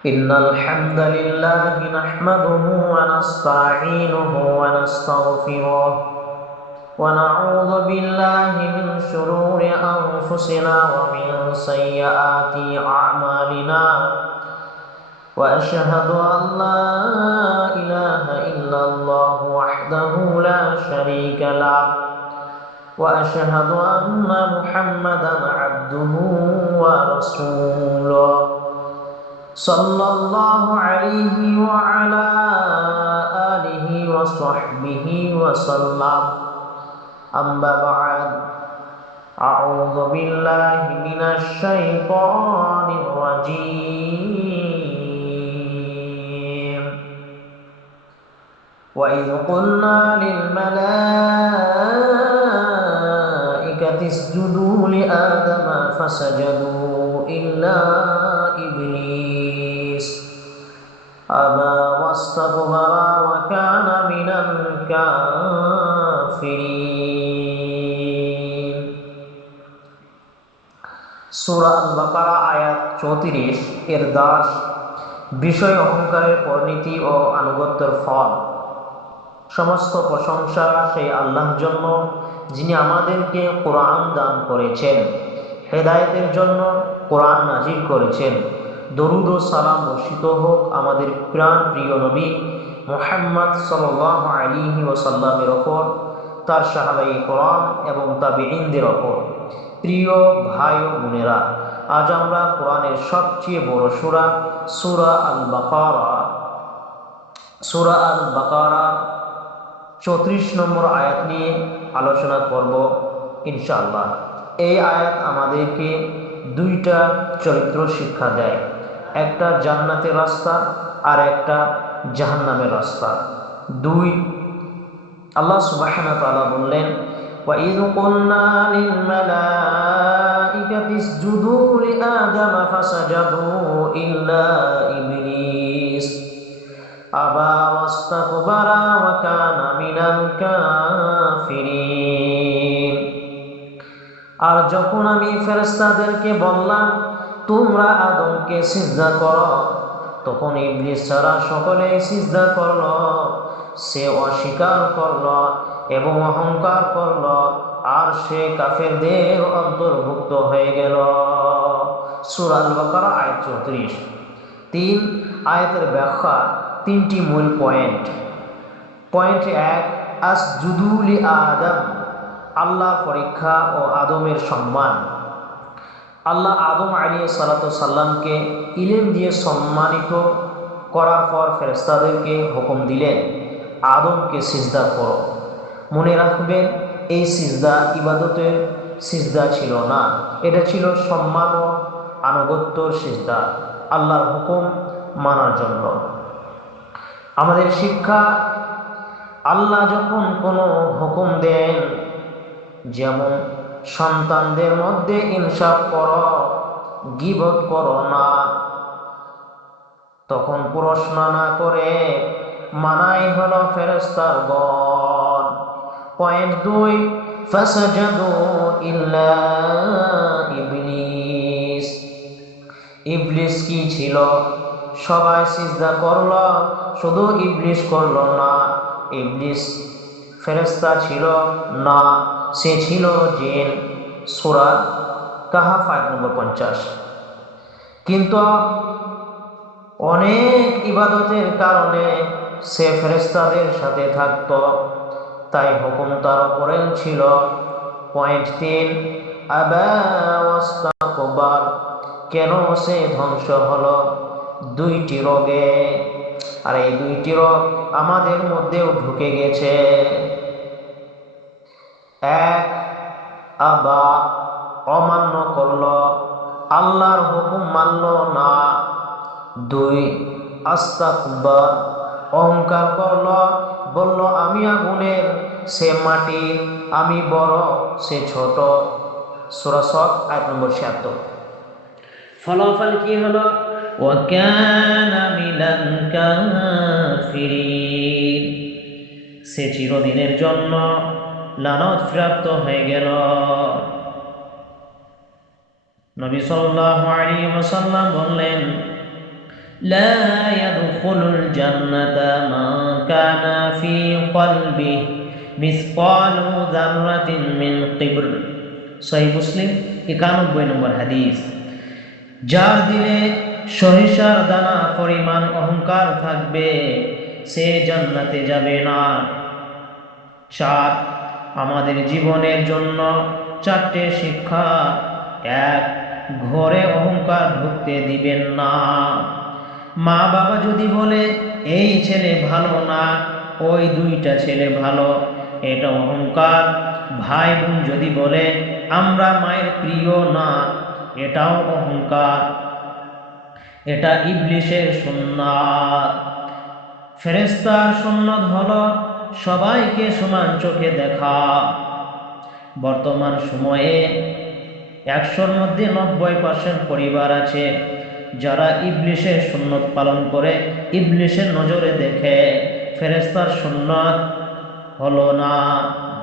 إن الحمد لله نحمده ونستعينه ونستغفره ونعوذ بالله من شرور أنفسنا ومن سيئات أعمالنا وأشهد أن لا إله إلا الله وحده لا شريك له وأشهد أن محمدا عبده ورسوله صلى الله عليه وعلى آله وصحبه وسلم أما بعد أعوذ بالله من الشيطان الرجيم وإذ قلنا للملائكة اسجدوا لآدم فسجدوا إلا إبليس أبى واستكبر وكان من الكافرين সূরা আল-বাকারা আয়াত 34 এর দাস বিষয় অহংকারের পরিণতি ও আনুগত্যের ফল। সমস্ত প্রশংসা সেই আল্লাহর জন্য যিনি আমাদেরকে কোরআন দান করেছেন, হেদায়েতের জন্য কোরআন নাজিল করেছেন। দরুদ ও সালাম বর্ষিত হোক আমাদের প্রাণ প্রিয় নবী মুহাম্মদ সাল্লাল্লাহু আলাইহি ওয়াসাল্লামের ওপর, তার সাহাবায়ে কেরাম এবং তাবেঈনদের ওপর। প্রিয় ভাই ও বোনেরা, আজ আমরা কোরআনের সবচেয়ে বড় সূরা আল বাকারা 34 নম্বর আয়াত নিয়ে আলোচনা করব ইনশাআল্লাহ। এই আয়াত আমাদেরকে দুইটা চরিত্র শিক্ষা দেয়, একটা জান্নাতের রাস্তা আর একটা জাহান্নামের রাস্তা। দুই, আল্লাহ সুবহানাহু ওয়া তাআলা বললেন, وَإِذْ قُلْنَا لِلْمَلَائِكَةِ اسْجُدُوا لِآدَمَ فَسَجَدُوا إِلَّا إِبْلِيسَ أَبَى وَاسْتَكْبَرَ وَكَانَ مِنَ الْكَافِرِينَ। আর যখন আমি ফেরেশতাদেরকে বললাম তোমরা আদমকে সিজদা করো, তখন ইবলিস ছাড়া সকলেই সিজদা করল। সে অস্বীকার করল এবং অহংকার করল, আর সে কাফেরদের অন্তর্ভুক্ত হয়ে গেল। সূরা আল বাকারা আয়াত 34। 3 আয়াতের ব্যাখ্যা, তিনটি মূল পয়েন্ট। পয়েন্ট 1, আসজুদু লি আদম, আল্লাহর পরীক্ষা ও আদমের সম্মান। আল্লাহ আদম আলাইহিস সালামকে ইলম দিয়ে সম্মানিত করার পর ফেরেশতাদেরকে হুকুম দিলেন আদমকে সিজদা করো। মনে রাখবেন, এই সিজদা ইবাদতের সিজদা ছিল না, এটা ছিল সম্মান ও আনুগত্যর সিজদা, আল্লাহর হুকুম মানার জন্য। আমাদের শিক্ষা, আল্লাহ যখন কোনো হুকুম দেন, যেমন সন্তানদের মধ্যে ইনসাফ করো, গীবত করো না, তখন প্রশ্ন না করে মানাই হলো ফেরেশতাগণ। পয়েন্ট 2, ফাসাজাদু ইল্লা ইবলিস। ইবলিস কি ছিল? সবাই সিজদা করল, শুধু ইবলিস করল না। ইবলিস ফেরেশতা ছিল না, সে ছিল জিন। সূরা কাহাফ আয়াত নম্বর 50। কিন্তু অনেক ইবাদতের কারণে সে ফেরেশতাদের সাথে থাকত, তাই হুকুম তার উপরে ছিল। পয়েন্ট 3, আবা ওয়াস্তাকবার, কেন সে ধ্বংস হলো? দুইটি রোগে, আর এই দুইটি রোগ আমাদের মধ্যেও ঢুকে গেছে। 1, আবা, অমান্য করল, আল্লাহর হুকুম মানল না। 2, আস্তাকবার, অহংকার করল, বলল আমি আগুনের, সে মাটি, আমি বড়, সে ছোট। সূরা সফ আয়াত নম্বর 76। ফলাফল কি হলো? ওয়াকানা মিনাল কাফিরিন, সে চিরদিনের জন্য লানত প্রাপ্ত হয়ে গেল। নবী সাল্লাল্লাহু আলাইহি ওয়াসাল্লাম বললেন, لا يدخل الجنة من كان في قلبه مثقال ذرة من قبر সহিহ মুসলিম 91 নম্বর হাদিস। যার দিলে সরিষার দানা পরিমাণ অহংকার থাকবে সে জান্নাতে যাবে না। 4 আমাদের জীবনের জন্য 4টে শিক্ষা। 1 ঘরে অহংকার ঢুকতে দিবেন না। মা বাবা যদি বলে এই ছেলে ভালো না, ওই 2টা ছেলে ভালো, এটা অহংকার। ভাই বোন যদি বলে আমরা মায়ের প্রিয় না, এটাও অহংকার। এটা ইবলিসের সুন্নাত। ফেরেশতার সুন্নাত হলো সবাইকে সমান চোখে দেখা। বর্তমান সময়ে 100-র মধ্যে 90% পরিবার আছে যারা ইবলিসের সুন্নাত পালন করে, ইবলিসের নজরে দেখে। ফেরেশতার সুন্নাত হলো না।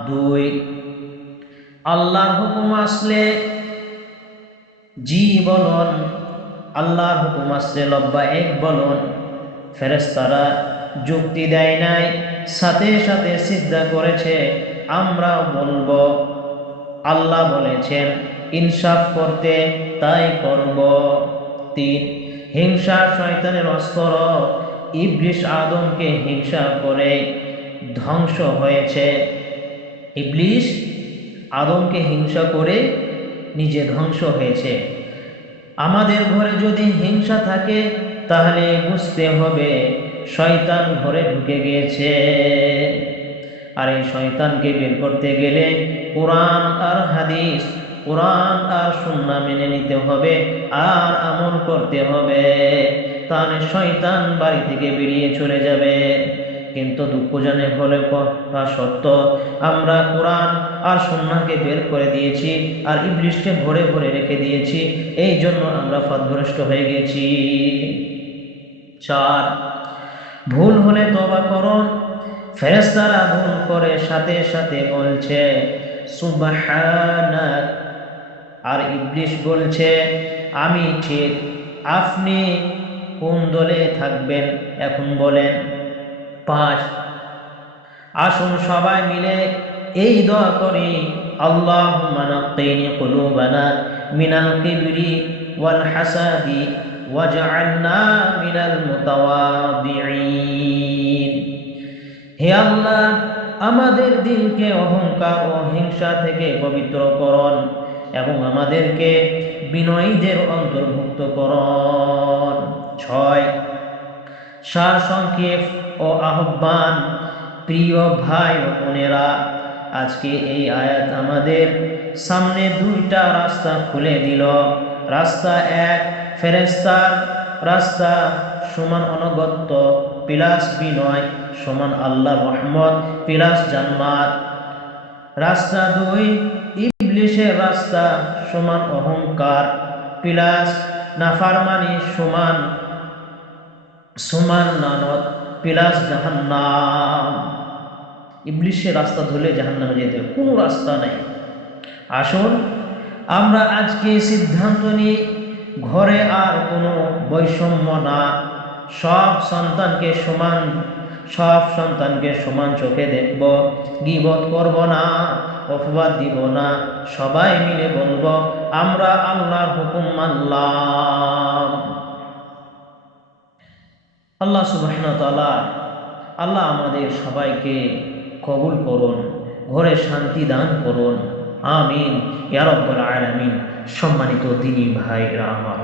2 আল্লাহর হুকুম আসলে জি বলুন, আল্লাহর হুকুম আসলে লব্বাইক বলুন। ফেরেশতারা যুক্তি দেয় নাই, সাথে সাথে সিজদা করেছে, আমরাও বলবো। আল্লাহ বলেছেন ইনসাফ করতে, তাই করব। 3 হিংসা শয়তানের অস্ত্র। ইবলিস আদমকে হিংসা করে ধ্বংস হয়েছে। ইবলিস আদমকে হিংসা করে নিজে ধ্বংস হয়েছে। আমাদের ঘরে যদি হিংসা থাকে তাহলে বুঝতে হবে শয়তান ঘরে ঢুকে গিয়েছে। আর এই শয়তানকে বের করতে গেলে কোরআন আর হাদিস, কোরআন আর সুন্নাহ মেনে নিতে হবে আর আমল করতে হবে, তাহলে শয়তান বাড়ি থেকে বেরিয়ে চলে যাবে। কিন্তু দুঃখজনক হলে কথা সত্য, আমরা কোরআন আর সুন্নাহকে বের করে দিয়েছি আর ইবলিসকে ঘরে ঘরে রেখে দিয়েছি, এই জন্য আমরা পথভ্রষ্ট হয়ে গেছি। 4 ভুল হলে তওবা করুন। ফেরেশতারা ভুল করে সাথে সাথে বলছে সুবহানাক, আর ইবলিস বলছে আমি ঠিক। আপনি কোন দলে থাকবেন এখন বলেন? 5 আসুন সবাই মিলে এই দোয়া করি, আল্লাহুম্মা নাক্কিনি কুলুবানা মিনাল কিবরি ওয়াল হাসাদি ওয়াজআলনা মিনাল মুতাওয়াদিঈন। হে আল্লাহ, আমাদের দিলকে অহংকার ও হিংসা থেকে পবিত্র করুন এবং আমাদেরকে বিনয়ীদের অন্তর্ভুক্ত করুন। 6 সারসংক্ষেপ ও আহ্বান। প্রিয় ভাই ও বোনেরা, আজকে এই আয়াত আমাদের সামনে 2টা রাস্তা খুলে দিল। রাস্তা 1 ফেরেশতার রাস্তা সমান অনুগত্য প্লাস বিনয় সমান আল্লাহর রহমত প্লাস জান্নাত। রাস্তা 2 ইবলিসের রাস্তা সমান অহংকার প্লাস নাফরমানি সমান লানত প্লাস জাহান্নাম। ইবলিসের রাস্তা ধরে জাহান্নামে যেতে কোনো রাস্তা নেই। আসুন আমরা আজকে সিদ্ধান্ত নিই, ঘরে আর কোনো বৈষম্য না, সব সন্তানকে সমান চোখে দেখব, গীবত করব না, অপবাদ দিব না, সবাই মিলে বলবো আমরা আল্লাহর হুকুম মানলাম। আল্লাহ সুবহানাহু ওয়া তাআলা আল্লাহ আমাদের সবাইকে কবুল করুন, ঘরে শান্তি দান করুন। আমিন ইয়া রাব্বাল আলামিন। সম্মানিত দিনী ভাইরা আমার,